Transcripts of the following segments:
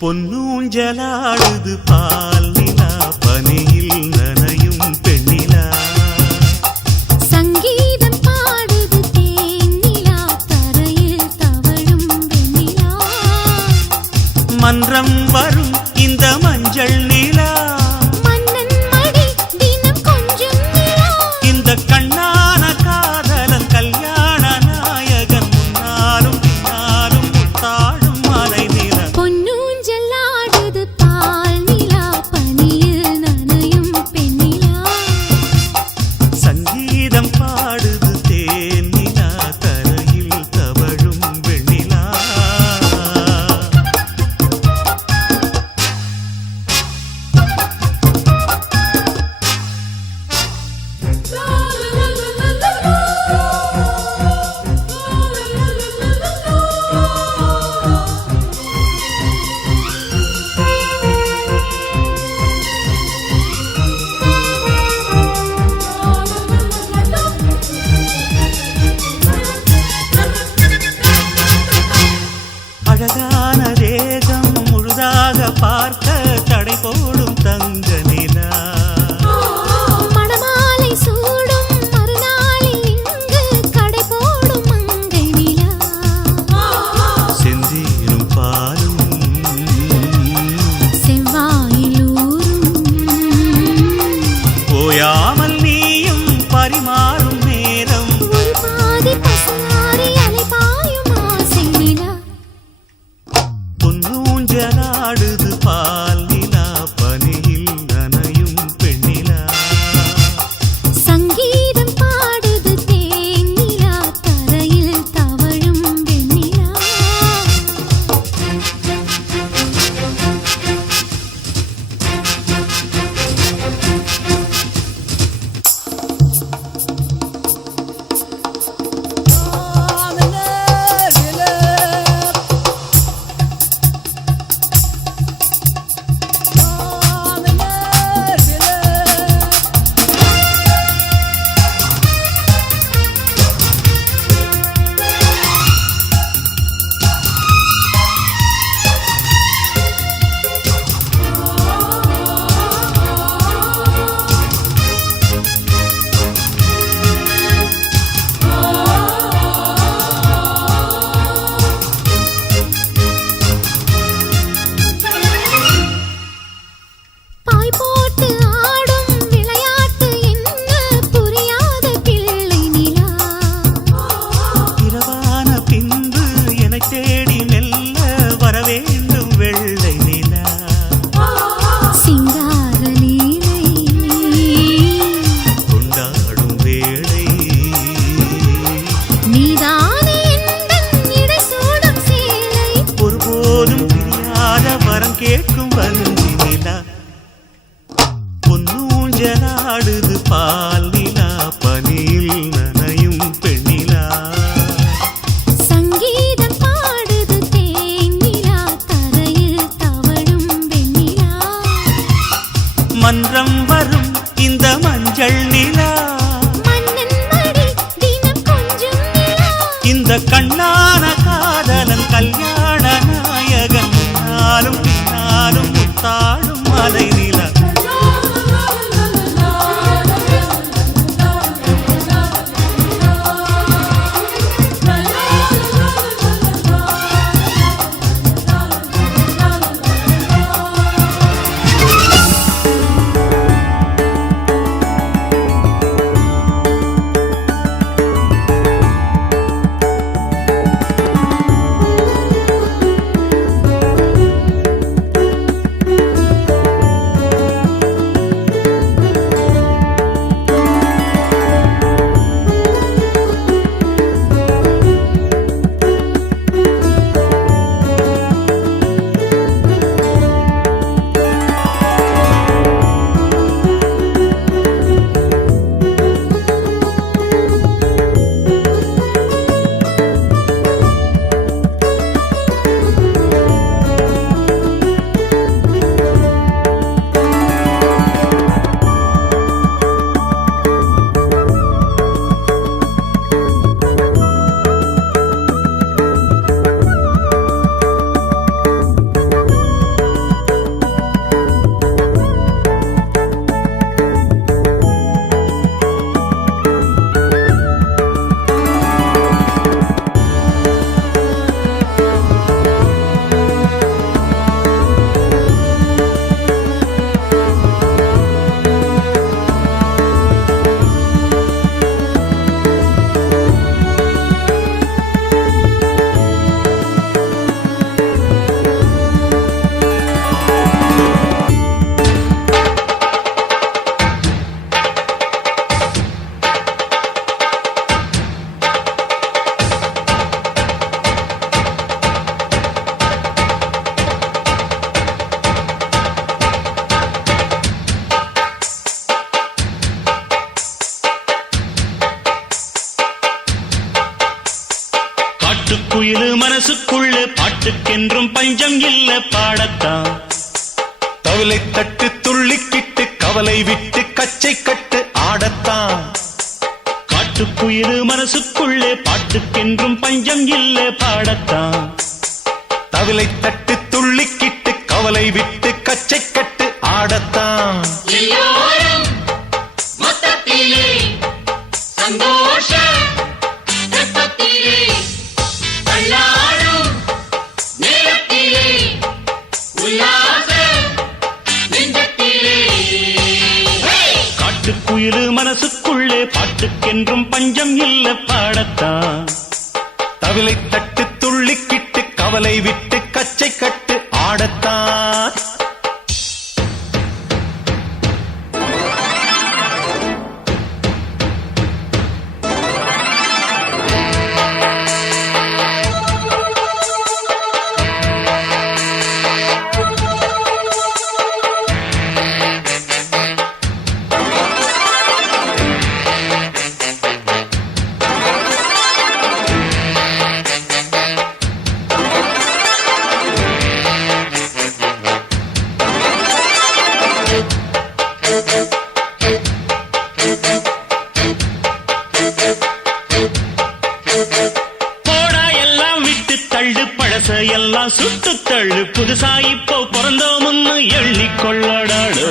பொன்னூஞ்சலாடுது பால் நிலா பனியில் நனையும் பெண்ணிலா சங்கீதம் பாடுது தேனிலா தரையில் தவழும் வெண்ணிலா மன்றம் வரும் இந்த மஞ்சள் நிலா மன்னன் மடி தினம் கொஞ்சம் நிலா இந்த கண்ணான காதலன் கல்யாண நாயகன் முன்னாலும் பின்னாலும் முத்தாடும் மலை நிலா பொன்னூஞ்சல் ஆடுது பால் நிலா பனியில் நனையும் பெண்ணிலா சங்கீதம் பாடுது தேன் நிலா தரையில் தவழும் வெண்ணிலா அழகான தேகம் முழுதாக பார்க்க தடை போடும் தங்க நிலா மணமாலை சூடும் மறுநாளில் இங்கு கடை போடும் மங்கை நிலா செந்தீரும் பாலும் செவ்வாயில் ஊரும் ஓயாமல் நீயும் பரிமாறும் நேரம் ஒரு பாதி பசுமாறி அலைபாயும் ஆசை நிலா பொன்னூஞ்சலாடுது பால் நிலா பனியில் நனையும் பெண்ணிலா சங்கீதம் பாடுது தேன் நிலா தரையில் தவழும் வெண்ணிலா பாய் போட்டு ஆடும் விளையாட்டு என்ன புரியாத பிள்ளை நிலா இரவான பின்பு என்னை தேடி மெல்ல வரவேண்டும் வெள்ளை நிலா சிங்கார லீலை கொண்டாடும் வேளை நீதானே எந்தன் இடை சூடும் சேலை ஒருபோதும் பிரியாத வரம் கேட்கும் வஞ்சி நிலா பொன்னூஞ்சலாடுது பால் நிலா பனியில் நனையும் பெண்ணிலா சங்கீதம் பாடுது தேன் நிலா தரையில் தவழும் வெண்ணிலா மன்றம் வரும் இந்த மஞ்சள் நிலா மன்னன் மடி தினம் கொஞ்சம் நிலா இந்த கண்ணான காதலன் கல்யாண நாயகன் முன்னாலும் பின்னாலும் முத்தாடும் மலை நிலா காட்டுக்குயிலு மனசுக்குள்ள பாட்டுக்கென்றும் பஞ்சம் இல்ல பாடத்தான். தவிலை தட்டு துள்ளிக்கிட்டு கவலை விட்டு கச்சை கட்டு ஆடத்தான். காட்டுக்குயிலு மனசுக்குள்ளே பாட்டுக்கென்றும் பஞ்சம் இல்ல பாடத்தான். தவிலை தட்டு துள்ளிக்கிட்டு கவலை விட்டு கச்சை கட்டு ஆடத்தான். எல்லோரும் மொத்தத்திலே சந்தோஷ வெப்பத்திலே தள்ளாடும் நேரத்திலே உல்லாச நெஞ்சத்திலே காட்டுக்குயிலு மனசுக்குள்ளே பாட்டுக்கென்றும் பஞ்சம் இல்ல பாடத்தான். தவிலை தட்டு துள்ளிக்கிட்டு கவலை விட்டு கச்சை கட்டு ஆடத்தான். போடா எல்லாம் விட்டு தள்ளு பழச எல்லாம் சுட்டு தள்ளு புதுசா இப்போ பிறந்தோம்னு எண்ணிக்கொள்ளடாடு.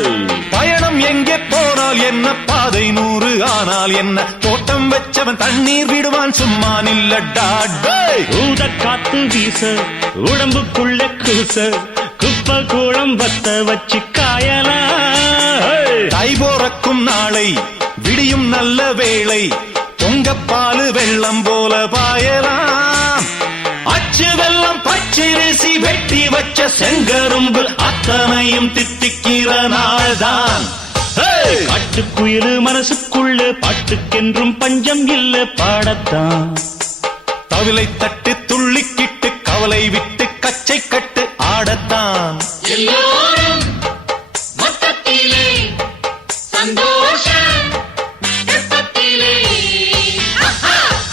பயணம் எங்கே போனால் என்ன பாதை 100 ஆனால் என்ன தோட்டம் வச்சவன் தண்ணீர் விடுவான் சும்மா நில்லடா. ஊத காத்து வீச உடம்புக்குள்ள கூச குப்பை கூடம் வத்த வச்சு காயலாம். தை போறக்கும் நாளை விடியும் நல்ல வேளை பொங்கப்பாலு வெள்ளம் போல பாயலாம். அச்சு வெள்ளம் பச்சரிசி வெட்டி வச்ச செங்கரும்பு அத்தனையும் தித்திக்கிற நாள்தான். காட்டுக்குயிலு மனசுக்குள்ள பாட்டுக்கென்றும் பஞ்சம் இல்ல பாடத்தான். தவிலை தட்டு துள்ளிக்கிட்டு கவலை விட்டு கச்சை கட்டு ஆடத்தான். எல்லோரும் மொத்தத்திலே சந்தோஷ வெப்பத்திலே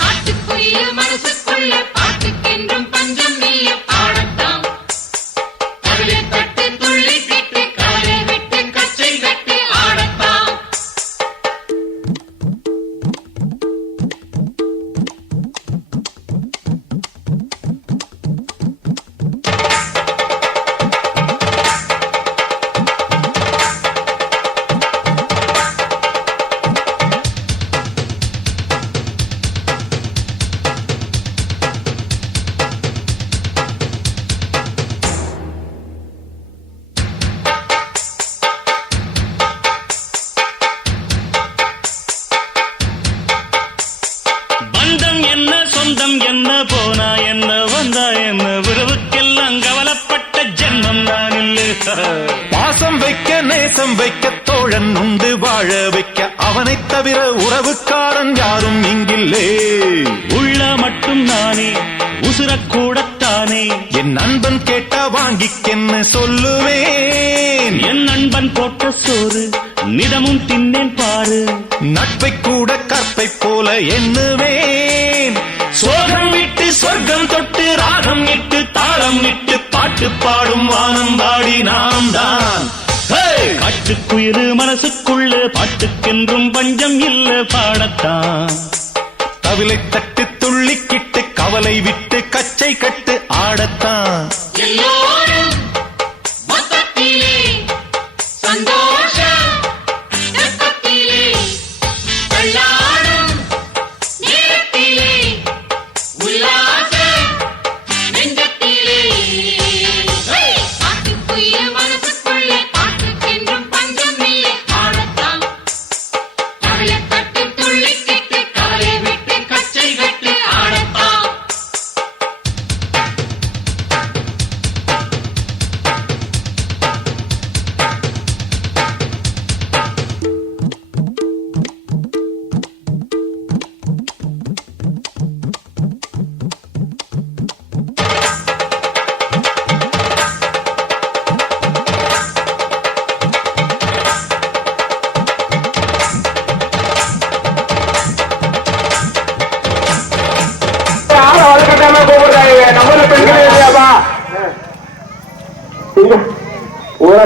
காட்டுக்குயில் மனசுக்குள்ள பாட்டுக்கென்றும் பஞ்சம் இல்ல பாடத்தான். தவிலை தட்டு துள்ளிக்கிட்டு கவலை விட்டு கச்சை கட்டு ஆடத்தான். பந்தம் என்ன சொந்தம் என்ன போனா என்ன வந்தா என்ன உறவுக்கெல்லாம் கவலைப்பட்ட ஜென்மம் நான் இல்ல. பாசம் வைக்க நேசம் வைக்க தோழன் உண்டு வாழ வைக்க அவனைத் தவிர உறவுக்காரன் யாரும் இங்கில்லே. உள்ள மட்டும் நானே உசுரக்கூடத்தானே என் நண்பன் கேட்டா வாங்கிக்கென்னு சொல்லுவேன். என் நண்பன் போட்ட சோறு நிதமும் தின்னேன் பாரு. நட்பை கூட கற்பை போல எண்ணுவேன். சோகம் விட்டு சொர்க்கம் தொட்டு ராகம் இட்டு தாளம் இட்டு பாட்டு பாடும் வானம் பாடி நாம் தான். காட்டுக்குயிலு மனசுக்குள்ள பாட்டுக்கென்றும் பஞ்சம் இல்ல பாடத்தான். தவிலை தட்டு துள்ளிக்கிட்டு கவலை விட்டு கச்சை கட்டு ஆடத்தான். எல்லோரும் மொத்தத்திலே சந்தோஷ வெப்பத்திலே தள்ளாடும் நேரத்திலே உல்லாச நெஞ்சத்திலே காட்டுக்குயில் மனசுக்குள்ளே பாட்டுக்கென்றும் பஞ்சம் இல்லை பாடத்தான். கவலை தட்டு துள்ளிக்கிட்டு கவலை விட்டு கச்சை கட்டு ஆடத்தான்.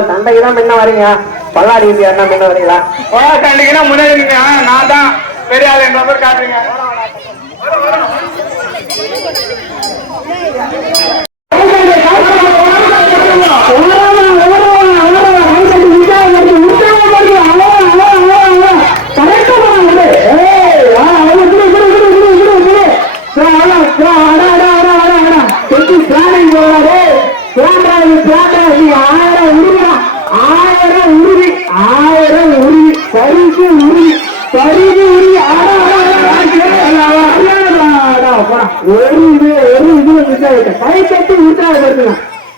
சண்டைக்கு தான் முன்ன வரீங்க, பல்லாடிக்கு என்ன முன்ன வரீங்களா? சண்டைக்குன்னா முன்னாடி நான் தான் பெரிய ஆள் என்ற மாதிரி காட்டுறீங்க.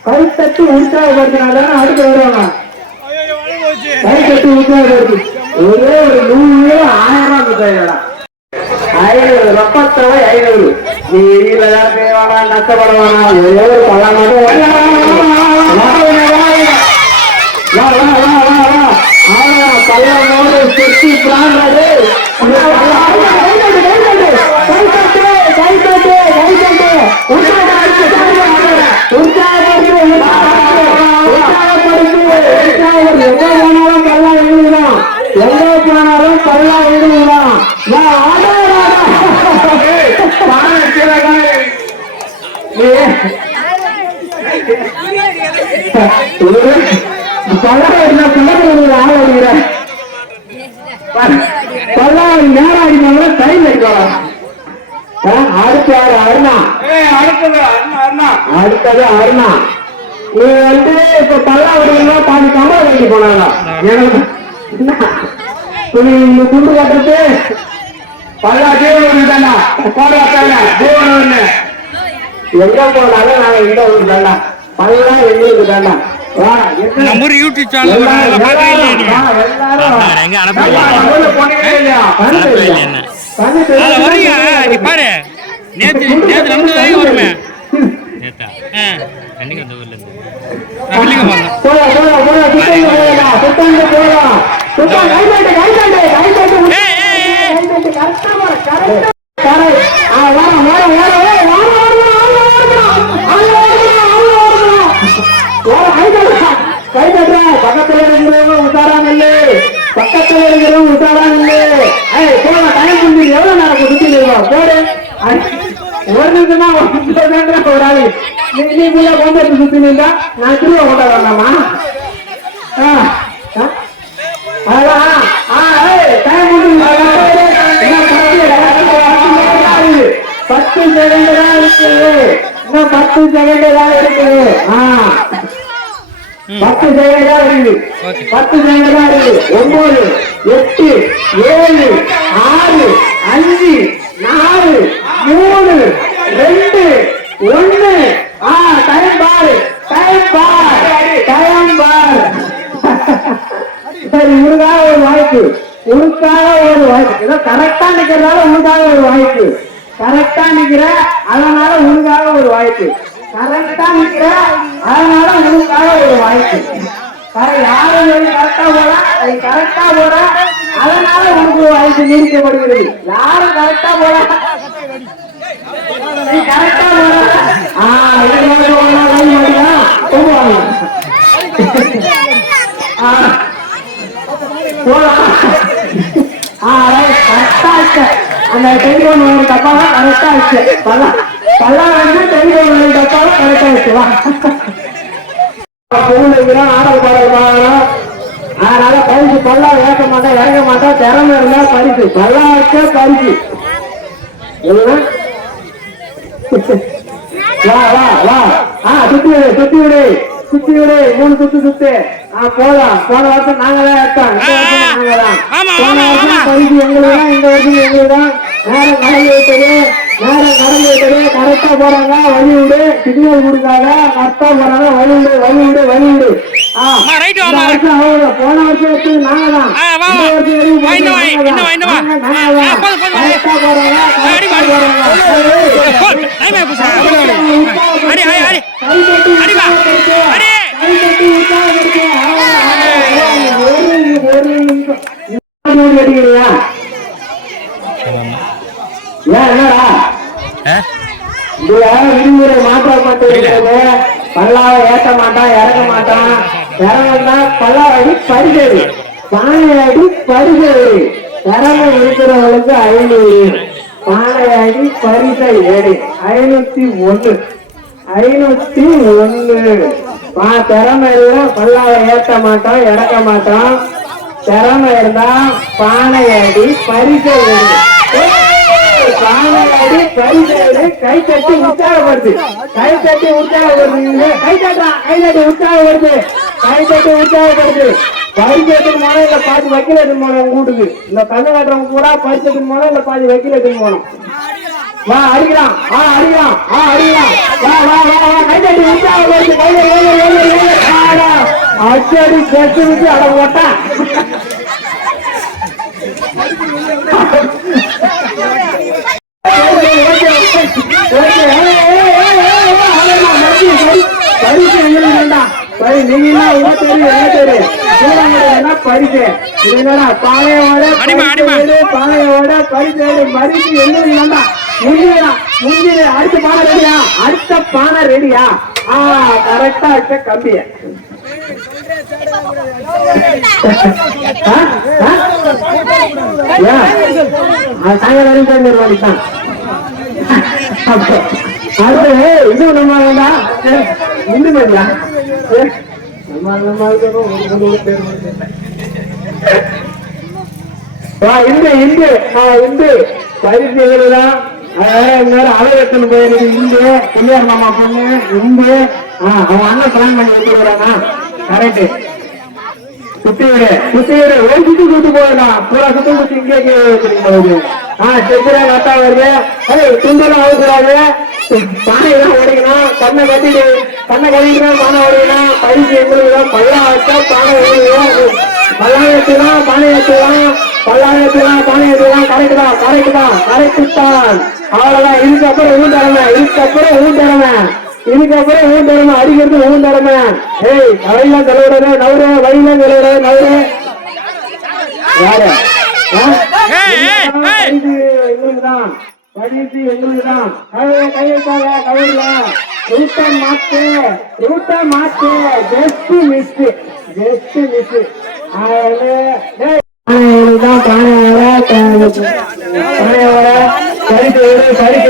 கைத்தட்டி உற்சாகப்படுத்தினால அடுத்து வருவாங்க. கைத்தட்டி உற்சாகப்படுத்தி ஒரே ஒரு 100 1000 மிட்டாய்டா, 500 ரொப்பத்தவை 500. நீ வீட்டுல தேவானா நஷ்டப்பட வேணாம், ஒரே ஒரு பழம் பல்லமோடு சுற்றி பிராண்டது. எங்க போனாலும் பல்லா விடுவான். பல்லாடி நேரம் அடிப்பாங்க, டைம் அடிக்கலாம். அடுத்தது அருணா. நீ வந்து இப்ப பல்லா விடுவீங்களா? பாதி கம்பளம் கட்டி போனாங்க. எனக்கு துண்டு கட்டுறது பல்லா தேவன் தானா போராட்டாங்க. தேவன் எங்க போனாலும் நாங்க இந்த ஊர் தாண்டா, பல்லா எங்களுக்கு தாண்டா. நம்ம ஒரு யூடியூப் சேனல் எங்க அனுப்புறீங்க நீ பாரு. நேத்து நடந்த வரைக்கும் வருமே. நேத்தா கண்டிப்பா அந்த ஊர்ல இருந்து பக்கத்துல இருக்கிறவங்க உசாரான் இல்லை, பக்கத்துல இருக்கிறவங்க உசாரான் இல்லை. போன டைம் பண்ணி எவ்வளவு நேரம் சுத்தி போடு. ஒரு நிமிஷம் ஒரு ஆளு நீ கொண்டு சுத்தி நின்றா நான் திரும்ப கொண்ட வேண்டாமா? அதான் 10 செகண்ட் தான் இருக்குது, இன்னும் 10 செகண்ட் தான் இருக்குது. 10 செகண்ட் தான் இருக்குது, 10 செகண்ட் தான் இருக்குது. 9 8 7 6 5 4 3 2 1. டைம் பார். சரி, உனக்காக ஒரு வாய்ப்பு, ஏதோ கரெக்டா நிக்கிறதால உனக்காக ஒரு வாய்ப்பு. கரெக்டா நிக்கிற அதனால உனக்காக ஒரு வாய்ப்பு. கரெக்டா நிக்கிற அதனால உனக்காக ஒரு வாய்ப்பு. யாரும் கரெக்டா போற, கரெக்டா போற அதனால உனக்கு ஒரு வாய்ப்பு நீடிக்கப்படுகிறது. யாரும் கரெக்டா போற, நீ கரெக்டா போற அந்த டெலிபோன் ஒரு டப்பாவை கரெக்டா ஆச்சு. பல்லா வந்து டெலிபோன் ஒரு டப்பாவை கரெக்டா ஆச்சு. பொருள் வைக்கிறோம், ஆடல் பாடல் பாடணும். அதனால பரிசு பல்லா ஏற்க மாட்டோம், இறங்க மாட்டோம். திறமை இருந்தா பரிசு, பல்லா வச்ச பரிசு. வா சுத்தி விடு 3 சுத்து. போலாம். போன வருஷம் நாங்க தான் எடுத்தோம், இந்த வருஷம் நாங்க தான். போன வருஷம் பரிசு எங்களுதான், இந்த வருஷம் எங்களுதான். நேரம் கடந்து விட்டது. கரெக்டா போறாங்க, வழி விடு. சிக்னல் கொடுக்காத, கரெக்டா போறாங்க, வழி விடு. போன வருஷம் எடுத்தது நாங்க தான், இந்த வருஷம் கரெக்டா போறாங்க. என்னடா விடுமுறை மாற்ற மாட்டேன், பல்லாவை ஏற்ற மாட்டான், இறங்க மாட்டான். திறமைன்னா பல்லாடி பரிசேடு, பானையாடி பரிசேடு. திறமை இருக்கிறவங்களுக்கு 500, பானையாடி பரிசை ஏடு 501, 501. திறமை இல்ல பல்லாவை ஏற்ற மாட்டோம், இறக்க மாட்டோம். திறமை இருந்தா பானையாடி பரிசை ஏடு, பானையாடி பரிசை ஏடு. கை தட்டி உற்சாகப்படுது, கை தட்டி உற்சாகப்படுது, கை தட்டான், கை தட்டி உற்சாகப்படுது, கை தட்டி உற்சாகப்படுது. பரிசத்துக்கு போனோம் இல்ல பாதி வக்கீல் எடுத்து போனோம் வீட்டுக்கு. இந்த கண்ணு காட்டுறவங்க பூரா பரிசத்துக்கு போனோம் இல்ல பாதி வக்கீல் எடுத்து போனோம். வா அடிக்கலாம், அடிக்கலாம், அடிக்கலாம். வா வா வா வா, கை தட்டி உற்சாகப்படுது, கை அச்சடி செத்து அட போட்டா. பரிசு எங்களுக்கு வேண்டாம். சரி நீங்க பரிசு இல்லைன்னா பாளையோட பாளையோட பரிசு பரிசு எங்களுக்கு வேண்டாம். முந்திர அடுத்த பானை ரெடியா, அடுத்த பானை ரெடியா? கரெக்டா இருக்க கம்பிய சாயங்காலம் நிர்வாகித்தான். அது இன்னும் நம்ம வேண்டாம் இந்து மாதிரியா இந்து இந்து இந்து பரிசுதான். அளவு எத்தனை போயிருக்கு இந்து பிள்ளையார் மாமா பொண்ணு இந்து. அவன் அண்ணன் பிளான் பண்ணி வச்சுக்கிறானா? கரெக்ட். சுத்தி விடு சுத்தி விடு, ஒரு சுத்தி சுத்தி போயிடலாம். பூரா சுத்தி சுத்தி இங்கே போகுது. செப்புரா கட்டா வருது. துண்டெல்லாம் அவுக்கூடாது. பானையெல்லாம் ஓடிக்கணும். கண்ணை கட்டிட்டு பானை ஓடிக்கணும். பரிசு எங்களுக்கு பல்லாம் வச்சா பானை ஓடிக்கணும். பல்லாம் ஏற்றுலாம், பானை ஏற்றுலாம், பல்லாம் ஏற்றுலாம், பானை ஏற்றுலாம். கரெக்ட் தான், கரெக்ட் தான், கரெக்ட் தான். அவ்வளவுதான். இதுக்கப்புறம் ஊண்டறமை, இதுக்கப்புறம் ஊண்டறமை, இதுக்கப்புறம் ஊண்டறமை, அடிக்கிறது ஊண்டறமை. ஏய் வழியெல்லாம் தலைவிடுறது நவரு, வழியெல்லாம் தலைவிடுறது நவரு. யாரு எங்களுக்குதான் பரிசு, எங்களுக்குதான். கையெழுத்தாக கவர்ல ரூட்டை மாத்து, ரூட்டை மாத்து. Just miss, just miss. தான் பரிசு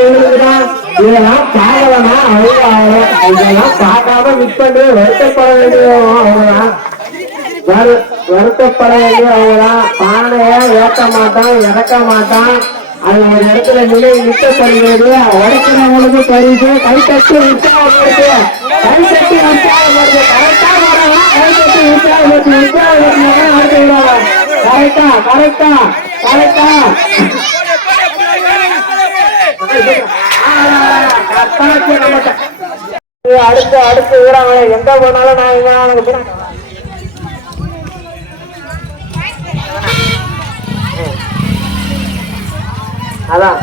எங்களுக்குதான். இதெல்லாம் பார்க்கலன்னா இதெல்லாம் பார்க்காம மிஸ் பண்ணி வருத்தப்பட வேண்டியவங்கதான், வருத்தப்பட வேண்டியவங்கதான். பானைய ஏற்ற மாட்டான், இறக்க மாட்டான். அது ஒரு இடத்துல நிலை நிற்கப்படுகிறது. உடைக்கிறவங்களுக்கு பரிசு. கைத்தட்டி உற்சாகப்படுது, கைத்தட்டி உற்சாகப்படுது. கரெக்டா வரலாம், கைத்தட்டி உற்சாகப்படுது, உற்சாகப்படுது. அடுத்து விடுவாங்க. கரெக்டா கரெக்டா கரெக்டா. அடுத்து அடுத்து வீராங்க எங்க போனாலும் நான் அதான்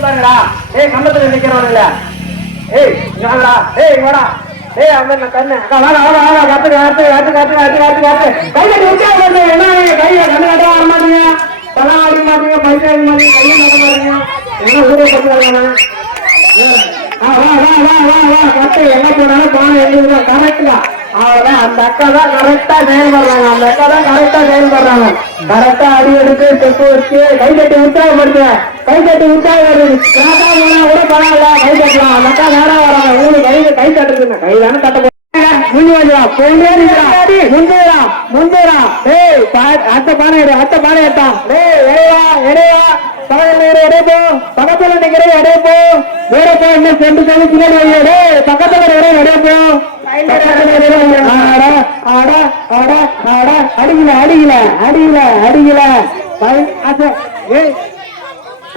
பாருங்கடா. கம்பத்துல நிக்கிறவன் இல்ல. வாடா, வாடா. அவன் கண்ணு வாடா வாடா வாடா. கத்து கத்து கத்து கத்து கத்து கத்து கத்து. கையில உற்சாகம் என்ன கையில கண்ணு கட்ட வர மாட்டீங்க, பணம் ஆடி மாட்டீங்க, பைசா ஆடி மாட்டீங்க, கையில கட்ட மாட்டீங்க. என்ன ஊரே கட்டுறாங்க. கட்டு எங்க போனாலும் பானை எழுதுதான். கரெக்டா அவ்வளவுதான். அந்த அக்கா தான் கரெக்டா செயல்படுறாங்க, அந்த அக்கா தான் கரெக்டா செயல்படுறாங்க. கரெக்டா அடி எடுத்து செப்பு வச்சு கை கட்டி உற்சாகப்படுத்து, கை கட்டி உற்சாகப்படுது. போனா கூட பரவாயில்ல, கை கட்டலாம். அந்த அக்கா நேரா வராங்க. உங்களுக்கு கையில கை தட்டுதுங்க, கையிலான தட்ட அத்த பானை அத்த பானை எடுத்தான். பக்கத்துல நிக்கிற இடையப்போ வேற போ. இன்னும் சென்று தள்ளி பின்னாடி வையடே. பக்கத்துல இடையப்போ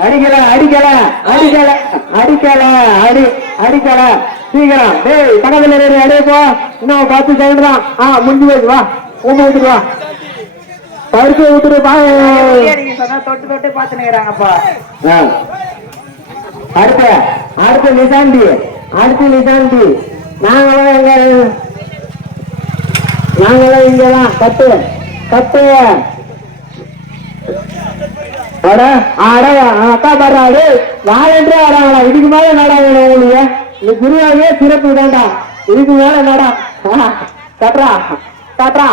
அடிக்கல அடிக்கல அடிக்கல அடிக்கல அடிக்கல அடிக்கல அடிக்கல அடிக்கல அடி அடிக்கல. சீக்கிரம் பக்கத்துல அடையப்போ. இன்னும் 10 செகண்ட் தான். முடிஞ்சு போயிட்டு வா, ஊட்டு வா. பரிசு ஊத்துட்டு தொட்டு தொட்டு பாத்துக்கிறாங்கப்பா. அடுத்த அடுத்த நிசாந்தி, அடுத்த நிசாந்தி. நாங்களும் இங்கதான். கட்டு கட்டு அட அட அக்கா பாரு வாலண்டியா வராங்களா இதுக்கு மேல என்னடா வேணும் உங்களுக்கு இந்த குருவாவே சிறப்பு தான்டா இதுக்கு மேல என்னடா கட்டுறா காட்டுறா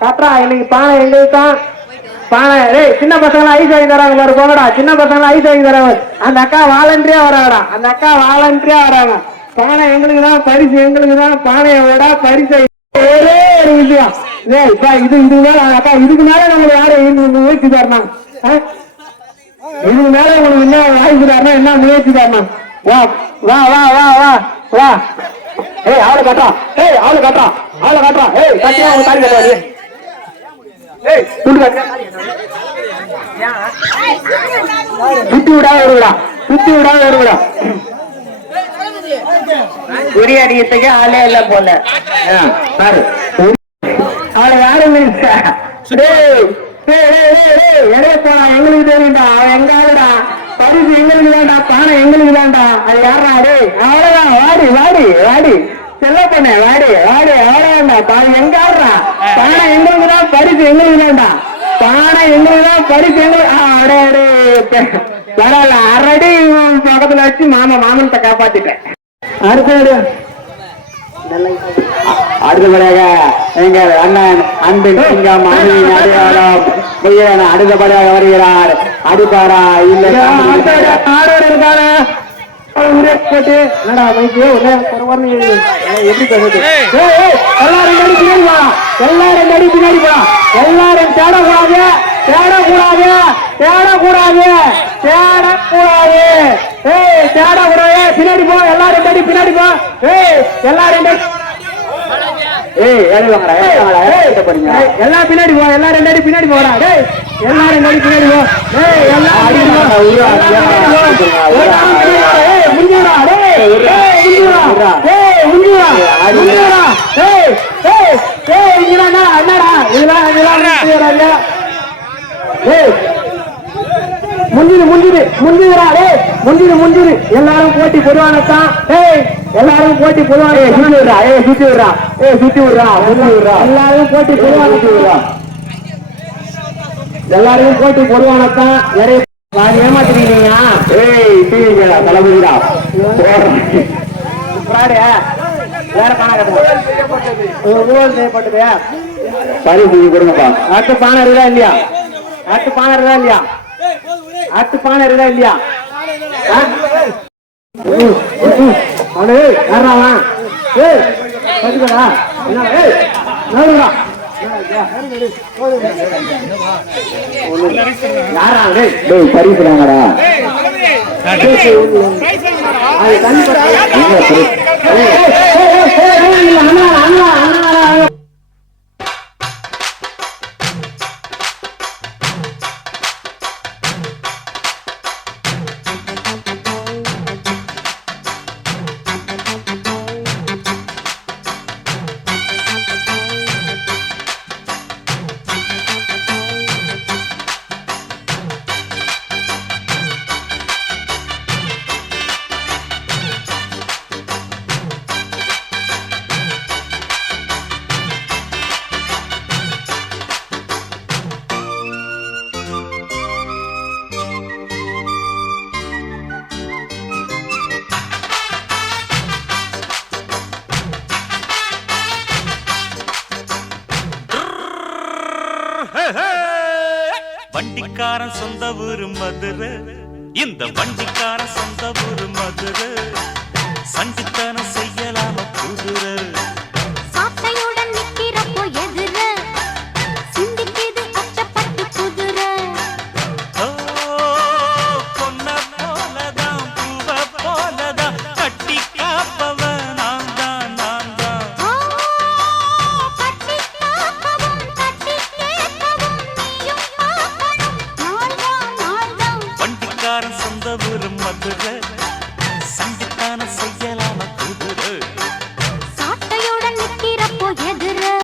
காட்டுறா இன்னைக்கு பானை எங்களுக்கு தான் பானை டேய் சின்ன பசங்களாம் ஐஸ் வாங்கி தராங்க பாரு போங்கடா சின்ன பசங்களாம் ஐஸ் வாங்கி தராங்க அந்த அக்கா வாலண்டியா வராங்கடா அந்த அக்கா வாலண்டியா வராங்க பானை எங்களுக்கு தான் பரிசு எங்களுக்கு தான் பானையை விட பரிசு ஒரே ஒரு விஷயம் இது மேல அக்கா இதுக்கு மேல நம்மளை யாரும் முயற்சி தரணும் இதுக்கு மேல உங்களுக்கு என்ன வாய்ப்பு தரணும் என்ன முயற்சி தரணும் வா வா வா வா வா வா ஏய் ஆளு காட்டுறா ஏய் ஆளு காட்டுறா ஆளு காட்டுறா ஏய் கட்டியா அவங்க தாடி கட்டுவா நீ ஏய் துண்டு கட்டியா சுத்தி விடாத வருவிடா சுத்தி விடாத வருவிடா உரி அடிக்கிறதுக்கு ஆளே இல்ல போல பாரு அவளை யாரும் இடைய போனா எங்களுக்கு தெரியும்டா அவன் எங்க ஆளுடா பரிசு எங்களுக்கு தான்டா பானை எங்களுக்கு தான்டா அது யாரா டே அவ்வளவுதான் வாடி வாடி வாடி செல்ல பண்ண வாடி வாடி அவ்வளவுதான்டா பாரு எங்க ஆடுறா பானை எங்களுக்கு தான் பரிசு எங்களுக்கு தான்டா பானை எங்களுக்கு தான் பரிசு எங்களுக்கு அடே அடே பரவாயில்ல அரடி பக்கத்துல வச்சு மாமனத்தை காப்பாத்திட்டேன் அடுத்தபடியாக எங்கள் அண்ணன் அன்பின் சிங்கம் அன்பின் அடையாளம் அடுத்தபடியாக வருகிறார் அடிப்பாரா இல்லை எப்படி பேசுறது எல்லாரும் நடி பின்னாடி போடா எல்லாரும் நடி பின்னாடி போடா எல்லாரும் தேடக்கூடாது தேடக்கூடாது தேடக்கூடாது தேடக்கூடாது ஏய் தேடக்கூடாது பின்னாடி போ எல்லாரும் நடி பின்னாடி போ ஏய் எல்லாரும் எல்லாம் பின்னாடி போ எல்லாரும் நடி பின்னாடி போடா டேய் எல்லாரும் நடி பின்னாடி போ டேய் எல்லாம் முடிஞ்சுடா டேய் முடிஞ்சுடா டேய் முடிஞ்சுடா முடிஞ்சுடா டேய் டேய் டேய் இங்கடா அண்ணடா இதெல்லாம் டேய் முடிஞ்சுடா டேய் முடிஞ்சுடு எல்லாரும் போட்டி பொதுவானத்தான் டேய் எல்லாரும் போட்டி பொதுவான சுத்தி விடுறா சுத்தி விடுறா சுத்தி விடுறா எல்லாரும் போட்டி பொதுவான எல்லாரையும் போட்டி பொதுவானத்தான் நிறைய ஏமாத்துறீங்க ஏய் டிவிங்களா தலைமுடிடா வேற பணம் கட்டுவோம் செய்யப்பட்டது பரிசு கொடுங்கப்பா அடுத்த பானை இருக்குதா இல்லையா அடுத்த பானை இருக்குதா இல்லையா அடுத்த பானை இருக்குதா இல்லையா பரிசுறாங்கடா வண்டிக்காரன் சொந்த ஊரு மதுரை இந்த வண்டிக்காரன் சொந்த ஊரு மதுரை சண்டித்தனம்